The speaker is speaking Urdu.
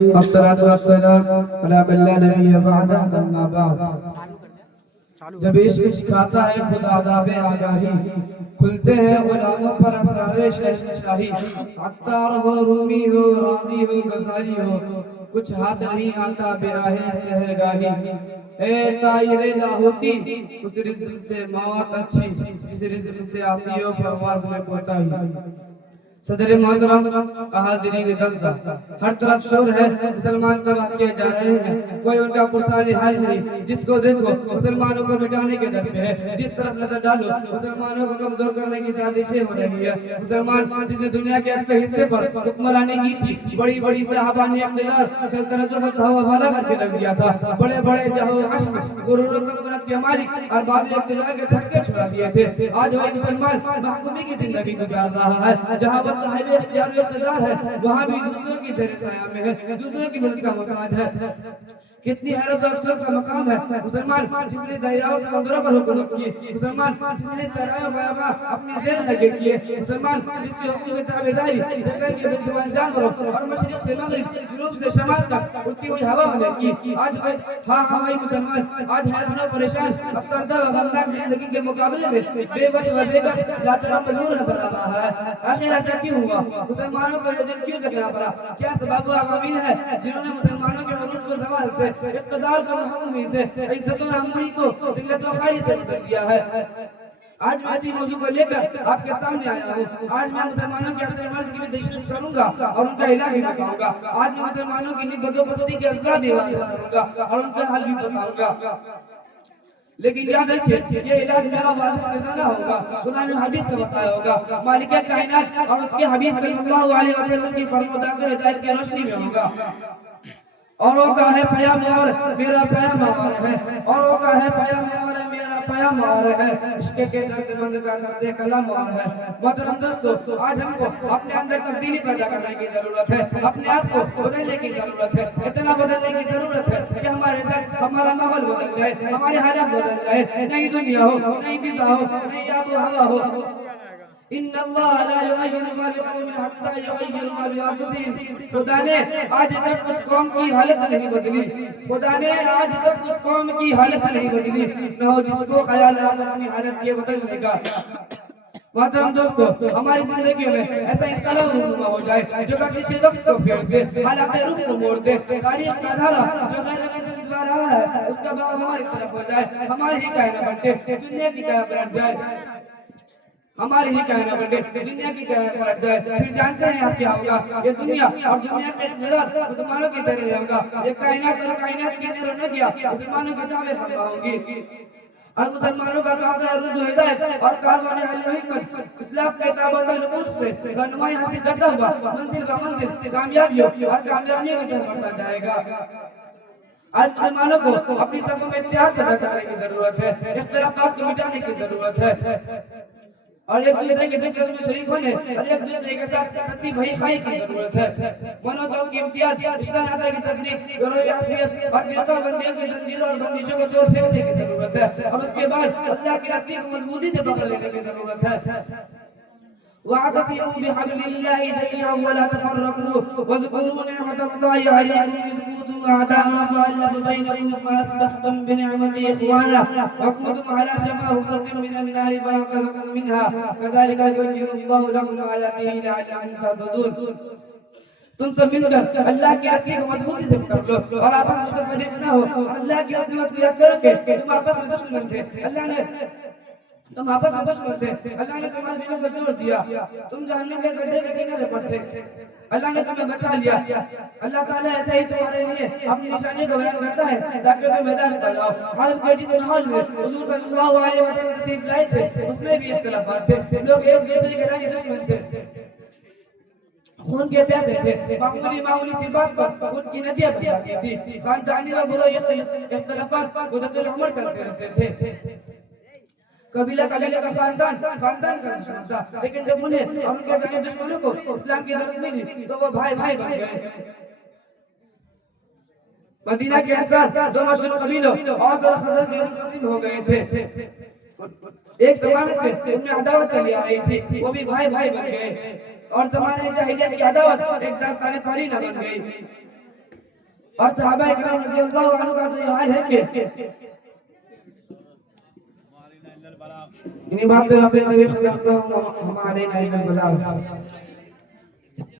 الصلاة والسلام على من لا نبی بعد اما بعد. جب عشق سکھاتا ہے خود آداب آگاہی، کھلتے ہیں غلاموں پر اسرار شہنشاہی. عطار ہو، رومی ہو، راضی ہو، غزالی ہو، کچھ ہاتھ نہیں آتا بیاہ سحرگاہی. اے طائر لاہوتی، اس رزق سے موت اچھی جس رزق سے آتی ہو پرواز میں کوتاہی. صدر محترم، حاضرین جلسہ، ہر طرف شور ہے، مسلمان تباہ کیے جا رہے ہیں، کوئی ان کا پرسانی حال نہیں. جس کو دیکھو مسلمانوں کو مٹانے کے در پہ ہے، جس طرف نظر ڈالو مسلمانوں کو کمزور کرنے کی سازشیں ہو رہی ہے. مسلمان جس نے دنیا کے اکثر حصے پر حکمرانی کی تھی، بڑی بڑی صحابہ نے اقتدار سلطنتوں کو حوالہ کر کے رکھ دیا تھا. بڑے بڑے جہو حشم غرور و تمکنت کے مالک ارباب اقتدار کے چھکے چھڑا دیے تھے. آج وہی مسلمان محکومی کی زندگی گزار رہا ہے. جہاں وہ صاحب اختیار و اقتدار ہے، وہاں بھی دوسروں کی زیر سایہ میں ہے، دوسروں کی مدد کا محتاج ہے. کتنی حیرت و افسوس کا مقام ہے. مسلمان جس نے دریاؤں سمندروں پر حکومت کی، مسلمان جس نے سرائے و بیاباں اپنی زیر لگے کیے، مسلمان جس کے حکم کی تابعداری جنگل کے بے زبان جانوروں اور مشرق سے مغرب، جنوب سے شمال تک اڑتی ہوئی ہوا نے کی. آج وہی مسلمان آج حیران و پریشان، افسردہ و غمناک زندگی کے مقابلے میں بے بس و بے کس، لاچار و مجبور نظر آ رہا ہے. آخر ایسا کیوں ہوا؟ مسلمانوں کو یہ دن کیوں دیکھنا پڑا؟ کیا سبب و عوامل ہے جنہوں نے مسلمانوں کے عروج کو زوال سے، اقتدار کو محکومی سے، عزت و معمولی کو ذلت و خاری سے بدل دیا ہے؟ آج میں اسی موضوع کو لے کر آپ کے سامنے آیا ہوں. آج میں مسلمانوں کے اثر مرض کی بھی تشخیص کروں گا اور ان کا علاج بھی بتاؤں گا. آج میں مسلمانوں کی نسبت و پستی کے اسباب بھی واضح کروں گا اور ان کا حل بھی بتاؤں گا. لیکن یاد رکھیے، یہ علاج میرا واضح کرنا نہ ہوگا، قرآن حدیث کا بتایا ہوگا، مالک کائنات اور اس کے حبیب صلی اللہ علیہ وسلم کی فرمودات و ہدایت کی روشنی میں ہوگا. اوروں کا ہے پیام اور میرا پیام اور ہے، اوروں کا ہے پیام اور میرا پیام اور ہے، عشق کے درد مند کا درد کلام اور ہے. محترم دوستو، آج ہم کو اپنے اندر تبدیلی پیدا کرنے کی ضرورت ہے، اپنے آپ کو بدلنے کی ضرورت ہے. اتنا بدلنے کی ضرورت ہے کہ ہمارے ساتھ ہمارا ماحول بدل جائے، ہمارے حالات بدل جائے. نئی دنیا ہو، نئی فضا ہو، نئی آب و ہوا ہو. ان اللہ لا یغیر ما بقوم حتی یغیروا ما بانفسہم. خدا نے آج تک اس قوم کی حالت نہیں بدلی، خدا نے آج تک اس قوم کی حالت نہیں بدلی، نہ ہو جس کو خیال ہے اپنی حالت کے بدلنے کا. محترم دوستو، ہماری زندگیوں میں ایسا انقلاب رونما ہو جائے جو گردش وقت کو پھیر دے، حالات رخ کو موڑ دے. تاریخ کا دھارا جو غیر رقص دبا رہا ہے، اس کا باب ہماری طرف ہو جائے، ہماری ہی کائنہ بنتے، دنیا کی کائنہ پلٹ جائے، ہماری ہی کائنہ بنتے، دنیا کی کائنہ پلٹ جائے. پھر جانتے ہیں آپ کیا ہوگا؟ یہ دنیا اور دنیا کے اقتدار مسلمانوں کی ذریعے ہوگا. یہ کائنات اور کائنات کی اندر نہ گیا، مسلمانوں کی دعوے فرما ہوگی. اور مسلمانوں کا کافی عروج و ہدایت اور کاروان علم و حکمت اسلاف کے تابعدار نقوش سے رہنمائی حاصل کرتا ہوا منزل کا منزل کامیابیوں اور کامیابیوں کی طرف بڑھتا جائے گا. آج مسلمانوں کو اپنی صفوں میں اتحاد پیدا کرنے کی ضرورت ہے، اختلافات کو مٹانے کی ضرورت ہے، اور ایک دوسرے کے دل میں شریک ہونے اور ایک دوسرے کے ساتھ سچی بھائی خائی کی ضرورت ہے. منوتوں کی امتیاز، رشتہ ناطہ کی تفریق، گروہ عافیت اور فرقہ بندیوں کی زنجیروں اور بندشوں کو توڑ پھینکنے کی ضرورت ہے، اور اس کے بعد اللہ کی راستے کو مضبوطی سے پکڑ لینے کی ضرورت ہے. واعتصموا بحبل الله جميعا ولا تفرقوا واذكروا نعمة الله عليكم إذ كنتم أعداء فألف بين قلوبكم فأصبحتم بنعمته إخوانا وكنتم على شفا حفرة من النار فأنقذكم منها كذلك يبين الله لكم آياته لعلكم تهتدون. تم سب مل کر اللہ کی راستے کو مضبوطی سے پکڑ لو اور آپس میں فرقہ نہ ہو، اور اللہ کی عظمت کو یاد کرو کہ تم آپس میں دشمن تھے، تم آپس میں دشمن تھے، اللہ نے تمہارے دلوں کو جوڑ دیا، تم جہنم کے گڈھے کے کنارے پر تھے، اللہ نے تمہیں بچا لیا. اللہ تعالیٰ ایسا ہی تمہارے لیے اپنی نشانیوں کو بیان کرتا ہے تاکہ تم میدان میں جاؤ. حرب کے جس ماحول میں حضور صلی اللہ علیہ وسلم تشریف لائے تھے، اس میں بھی اختلافات تھے، لوگ ایک دوسرے کے جانی دشمن تھے، خون کے پیاسے تھے، معمولی سی بات پر خون کی ندیاں بہ جاتی تھی، خاندانی و گروہی اختلافات مدت العمر چلتے رہتے تھے. قبیلہ کا خاندان کا دشمن تھا، لیکن جب انہیں اور ان کے جانی دشمنوں کو اسلام کی دعوت ملی تو وہ بھائی بن گئے. مدینہ کے انصار دو مشہور قبیلوں اوس اور خزرج میں منقسم ہو گئے تھے. ایک زمانے سے ان میں عداوت چلی آ رہی تھی، وہ بھی بھائی بن گئے، اور زمانے جاہلیت کی عداوت ایک داستان پرینہ بن گئی. اور صحابہ کرام رضی اللہ عنہ کا تو یہ حال ہے کہ انہیں بات پہ آپ نے نبی ختم ہم علینا البلاغ